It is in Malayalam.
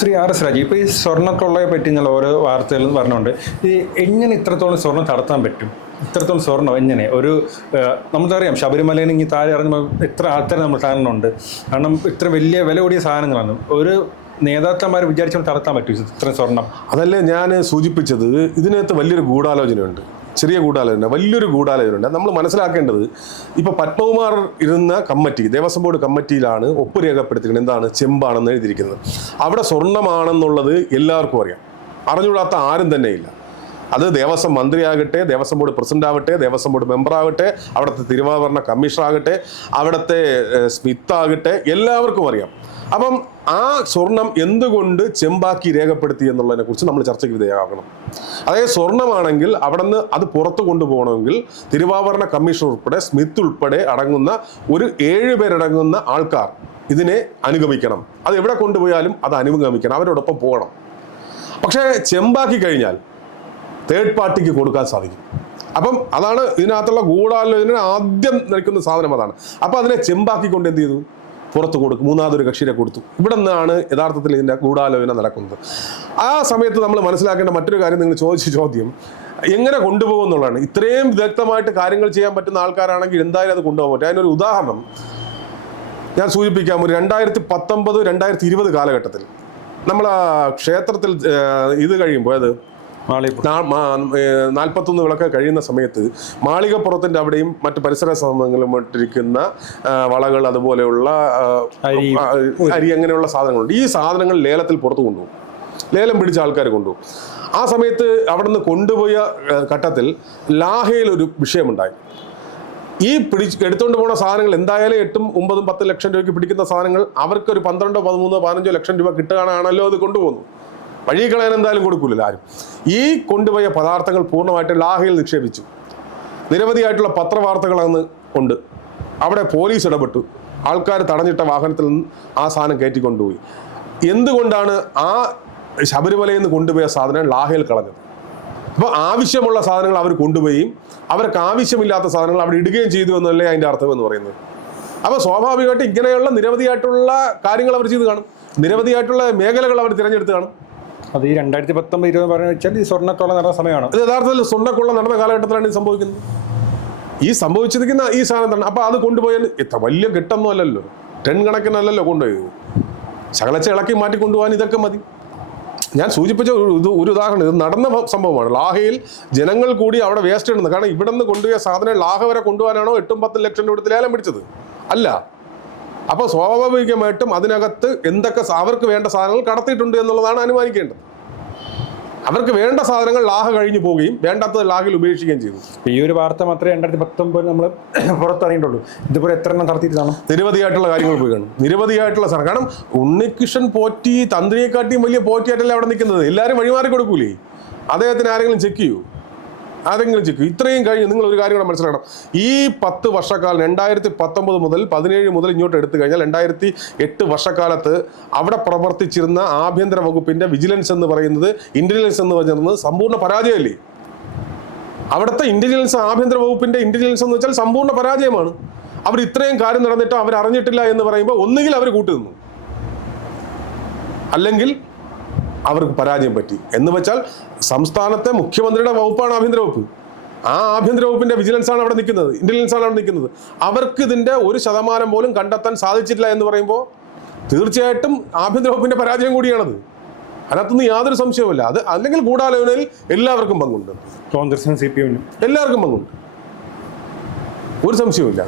ശ്രീ ആർ എസ് രാജി, ഇപ്പോൾ ഈ സ്വർണ്ണക്കൊള്ളയെ പറ്റി ഞാൻ ഓരോ വാർത്തകളും പറഞ്ഞുകൊണ്ട് ഈ എങ്ങനെ ഇത്രത്തോളം സ്വർണ്ണം കടത്താൻ പറ്റും? ഇത്രത്തോളം സ്വർണ്ണം എങ്ങനെ ഒരു നമുക്കറിയാം ശബരിമലയിൽ ഇങ്ങനെ താഴെ ഇറങ്ങുമ്പോൾ എത്ര ആൾക്കാർ നമ്മൾ കാണുന്നുണ്ട്. കാരണം ഇത്ര വലിയ വില കൂടിയ സാധനങ്ങളാണ്. ഒരു നേതാക്കന്മാർ വിചാരിച്ചുകൊണ്ട് കടത്താൻ പറ്റും ഇത്രയും സ്വർണം? അതല്ലേ ഞാൻ സൂചിപ്പിച്ചത്. ഇതിനകത്ത് വലിയൊരു ഗൂഢാലോചനയുണ്ട്, ചെറിയ ഗൂഢാലോചന, വലിയൊരു ഗൂഢാലോചനയുണ്ട്. നമ്മൾ മനസ്സിലാക്കേണ്ടത്, ഇപ്പോൾ പത്മകുമാർ ഇരുന്ന കമ്മിറ്റി, ദേവസ്വം ബോർഡ് കമ്മിറ്റിയിലാണ് ഒപ്പ് രേഖപ്പെടുത്തിക്കുന്നത്. എന്താണ്? ചെമ്പാണെന്ന് എഴുതിയിരിക്കുന്നത്. അവിടെ സ്വർണ്ണമാണെന്നുള്ളത് എല്ലാവർക്കും അറിയാം, അറിഞ്ഞുകൂടാത്ത ആരും തന്നെ ഇല്ല. അത് ദേവസ്വം മന്ത്രിയാകട്ടെ, ദേവസ്വം ബോർഡ് പ്രസിഡന്റ് ആവട്ടെ, ദേവസ്വം ബോർഡ് മെമ്പറാകട്ടെ, അവിടുത്തെ തിരുവാഭരണ കമ്മീഷണറാകട്ടെ, അവിടുത്തെ സ്മിത്ത് ആകട്ടെ, എല്ലാവർക്കും അറിയാം. അപ്പം ആ സ്വർണം എന്തുകൊണ്ട് ചെമ്പാക്കി രേഖപ്പെടുത്തി എന്നുള്ളതിനെ കുറിച്ച് നമ്മൾ ചർച്ചയ്ക്ക് വിധേയമാകണം. അതായത് സ്വർണമാണെങ്കിൽ അവിടെ നിന്ന് അത് പുറത്തു കൊണ്ടുപോകണമെങ്കിൽ തിരുവാഭരണ കമ്മീഷൻ ഉൾപ്പെടെ, സ്മിത്ത് ഉൾപ്പെടെ അടങ്ങുന്ന ഒരു 7 പേരടങ്ങുന്ന ആൾക്കാർ ഇതിനെ അനുഗമിക്കണം. അത് എവിടെ കൊണ്ടുപോയാലും അത് അനുഗമിക്കണം, അവരോടൊപ്പം പോകണം. പക്ഷേ ചെമ്പാക്കി കഴിഞ്ഞാൽ തേർഡ് പാർട്ടിക്ക് കൊടുക്കാൻ സാധിക്കും. അപ്പം അതാണ് ഇതിനകത്തുള്ള ഗൂഢാലോചന ആദ്യം നിൽക്കുന്ന സാധനം അതാണ്. അപ്പം അതിനെ ചെമ്പാക്കിക്കൊണ്ട് എന്ത് ചെയ്തു? പുറത്ത് കൊടുക്കും, മൂന്നാമതൊരു കക്ഷിയെ കൊടുത്തു. ഇവിടെ നിന്നാണ് യഥാർത്ഥത്തിൽ ഇതിൻ്റെ ഗൂഢാലോചന നടക്കുന്നത്. ആ സമയത്ത് നമ്മൾ മനസ്സിലാക്കേണ്ട മറ്റൊരു കാര്യം, നിങ്ങൾ ചോദിച്ച ചോദ്യം എങ്ങനെ കൊണ്ടുപോകും എന്നുള്ളതാണ്. ഇത്രയും വിദഗ്ധമായിട്ട് കാര്യങ്ങൾ ചെയ്യാൻ പറ്റുന്ന ആൾക്കാരാണെങ്കിൽ എന്തായാലും അത് കൊണ്ടുപോകാൻ പറ്റും. അതിനൊരു ഉദാഹരണം ഞാൻ സൂചിപ്പിക്കാം. ഒരു 2019, 2020 കാലഘട്ടത്തിൽ നമ്മൾ ആ ക്ഷേത്രത്തിൽ ഇത് കഴിയുമ്പോൾ, അത് 41 വിളക്ക് കഴിയുന്ന സമയത്ത് മാളികപ്പുറത്തിൻ്റെ അവിടെയും മറ്റ് പരിസര സമയങ്ങളിലും ഇട്ടിരിക്കുന്ന വളകൾ, അതുപോലെയുള്ള അരി, അങ്ങനെയുള്ള സാധനങ്ങളുണ്ട്. ഈ സാധനങ്ങൾ ലേലത്തിൽ പുറത്തു കൊണ്ടുപോകും, ലേലം പിടിച്ച ആൾക്കാർ കൊണ്ടുപോകും. ആ സമയത്ത് അവിടെ നിന്ന് കൊണ്ടുപോയ ഘട്ടത്തിൽ ലാഹയിലൊരു വിഷയമുണ്ടായി. ഈ എടുത്തുകൊണ്ട് പോകുന്ന സാധനങ്ങൾ എന്തായാലും 8, 9, 10 ലക്ഷം രൂപയ്ക്ക് പിടിക്കുന്ന സാധനങ്ങൾ അവർക്കൊരു 12, 13, 15 ലക്ഷം രൂപ കിട്ടുകയാണല്ലോ അത് കൊണ്ടുപോകുന്നു. വഴി കളയാൻ എന്തായാലും കൊടുക്കൂലല്ലോ ആരും. ഈ കൊണ്ടുപോയ പദാർത്ഥങ്ങൾ പൂർണ്ണമായിട്ട് ലാഹയിൽ നിക്ഷേപിച്ചു. നിരവധിയായിട്ടുള്ള പത്രവാർത്തകൾ അന്ന് ഉണ്ട്. അവിടെ പോലീസ് ഇടപെട്ടു, ആൾക്കാർ തടഞ്ഞിട്ട വാഹനത്തിൽ നിന്ന് ആ സാധനം കയറ്റിക്കൊണ്ടുപോയി. എന്തുകൊണ്ടാണ് ആ ശബരിമലയിൽ നിന്ന് കൊണ്ടുപോയ സാധനം ലാഹയിൽ കളഞ്ഞത്? അപ്പോൾ ആവശ്യമുള്ള സാധനങ്ങൾ അവർ കൊണ്ടുപോയി, അവർക്ക് ആവശ്യമില്ലാത്ത സാധനങ്ങൾ അവിടെ ഇടുകയും ചെയ്തു എന്നല്ലേ അതിൻ്റെ അർത്ഥം എന്ന് പറയുന്നത്. അപ്പോൾ സ്വാഭാവികമായിട്ട് ഇങ്ങനെയുള്ള നിരവധിയായിട്ടുള്ള കാര്യങ്ങൾ അവർ ചെയ്ത് കാണും, നിരവധിയായിട്ടുള്ള മേഖലകൾ അവർ തിരഞ്ഞെടുത്ത് കാണും. അത് ഈ 2019, 20 പറഞ്ഞു വെച്ചാൽ ഈ സ്വർണ്ണക്കൊള്ള നടന്ന സമയമാണ്. അത് യഥാർത്ഥത്തിൽ സ്വർണ്ണക്കൊള്ള നടന്ന കാലഘട്ടത്തിലാണ് ഇത് സംഭവിക്കുന്നത്. ഈ സംഭവിച്ചിരിക്കുന്ന ഈ സാധനം തന്നെ. അപ്പോൾ അത് കൊണ്ടുപോയാൽ എത്ര വലിയ കെട്ടൊന്നും അല്ലല്ലോ, 10 കണക്കിനല്ലല്ലോ കൊണ്ടുപോയത്. ശകലച്ച ഇളക്കി മാറ്റി കൊണ്ടുപോകാൻ ഇതൊക്കെ മതി. ഞാൻ സൂചിപ്പിച്ച ഒരു ഉദാഹരണം, ഇത് നടന്ന സംഭവമാണ്. ലാഹയിൽ ജനങ്ങൾ കൂടി അവിടെ വേസ്റ്റ് ഇടുന്നത്. കാരണം ഇവിടെ നിന്ന് കൊണ്ടുപോയ സാധനം ലാഹ വരെ കൊണ്ടുപോകാനാണോ 8, 10 ലക്ഷം രൂപ കൊടുത്ത് ലേലം പിടിച്ചത്? അല്ല. അപ്പോൾ സ്വാഭാവികമായിട്ടും അതിനകത്ത് എന്തൊക്കെ അവർക്ക് വേണ്ട സാധനങ്ങൾ കടത്തിയിട്ടുണ്ട് എന്നുള്ളതാണ് അനുമാനിക്കേണ്ടത്. അവർക്ക് വേണ്ട സാധനങ്ങൾ ലാഹ കഴിഞ്ഞു പോവുകയും വേണ്ടാത്തത് ലാഹിൽ ഉപേക്ഷിക്കുകയും ചെയ്തു. ഈ ഒരു വാർത്ത മാത്രമേ 2019 നമ്മൾ പുറത്തറിയുന്നുള്ളൂ. ഇതുപോലെ എത്ര എണ്ണം നടത്തിയിട്ടാണ് നിരവധിയായിട്ടുള്ള കാര്യങ്ങൾ പോയി കാണും, നിരവധിയായിട്ടുള്ള സാധനം. കാരണം ഉണ്ണികൃഷ്ണൻ പോറ്റി തന്ത്രിയെക്കാട്ടിയും വലിയ പോറ്റിയായിട്ടല്ലേ അവിടെ നിൽക്കുന്നത്. എല്ലാവരും വഴിമാറി കൊടുക്കൂലേ? അദ്ദേഹത്തിന് ആരെങ്കിലും ചെക്ക് ചെയ്യൂ, ആരെങ്കിലും ചെക്ക്. ഇത്രയും കഴിഞ്ഞ് നിങ്ങൾ ഒരു കാര്യം കൂടെ മനസ്സിലാക്കണം. ഈ 10 വർഷക്കാലം 2019 മുതൽ 17 മുതൽ ഇങ്ങോട്ട് എടുത്തു കഴിഞ്ഞാൽ 2008 വർഷക്കാലത്ത് അവിടെ പ്രവർത്തിച്ചിരുന്ന ആഭ്യന്തര വകുപ്പിന്റെ വിജിലൻസ് എന്ന് പറയുന്നത്, ഇന്റലിജൻസ് എന്ന് പറയുന്നത് സമ്പൂർണ്ണ പരാജയമല്ലേ? അവിടുത്തെ ഇന്റലിജൻസ്, ആഭ്യന്തര വകുപ്പിന്റെ ഇന്റലിജൻസ് എന്ന് വെച്ചാൽ സമ്പൂർണ്ണ പരാജയമാണ്. അവർ ഇത്രയും കാര്യം നടന്നിട്ട് അവർ അറിഞ്ഞിട്ടില്ല എന്ന് പറയുമ്പോൾ ഒന്നുകിൽ അവർ കൂട്ടുനിന്നു, അല്ലെങ്കിൽ അവർക്ക് പരാജയം പറ്റി. എന്ന് വെച്ചാൽ സംസ്ഥാനത്തെ മുഖ്യമന്ത്രിയുടെ വകുപ്പാണ് ആഭ്യന്തര വകുപ്പ്. ആ ആഭ്യന്തര വകുപ്പിന്റെ വിജിലൻസ് ആണ് അവിടെ നിൽക്കുന്നത്, ഇന്റലിജൻസ് ആണ് അവിടെ നിൽക്കുന്നത്. അവർക്ക് ഇതിന്റെ 1% പോലും കണ്ടെത്താൻ സാധിച്ചിട്ടില്ല എന്ന് പറയുമ്പോൾ തീർച്ചയായിട്ടും ആഭ്യന്തര വകുപ്പിന്റെ പരാജയം കൂടിയാണത്. അതിനകത്തൊന്നും യാതൊരു സംശയവുമില്ല. അത് അല്ലെങ്കിൽ ഗൂഢാലോചനയിൽ എല്ലാവർക്കും പങ്കുണ്ട്, കോൺഗ്രസിനും CPM-നും എല്ലാവർക്കും പങ്കുണ്ട്, ഒരു സംശയവുമില്ല.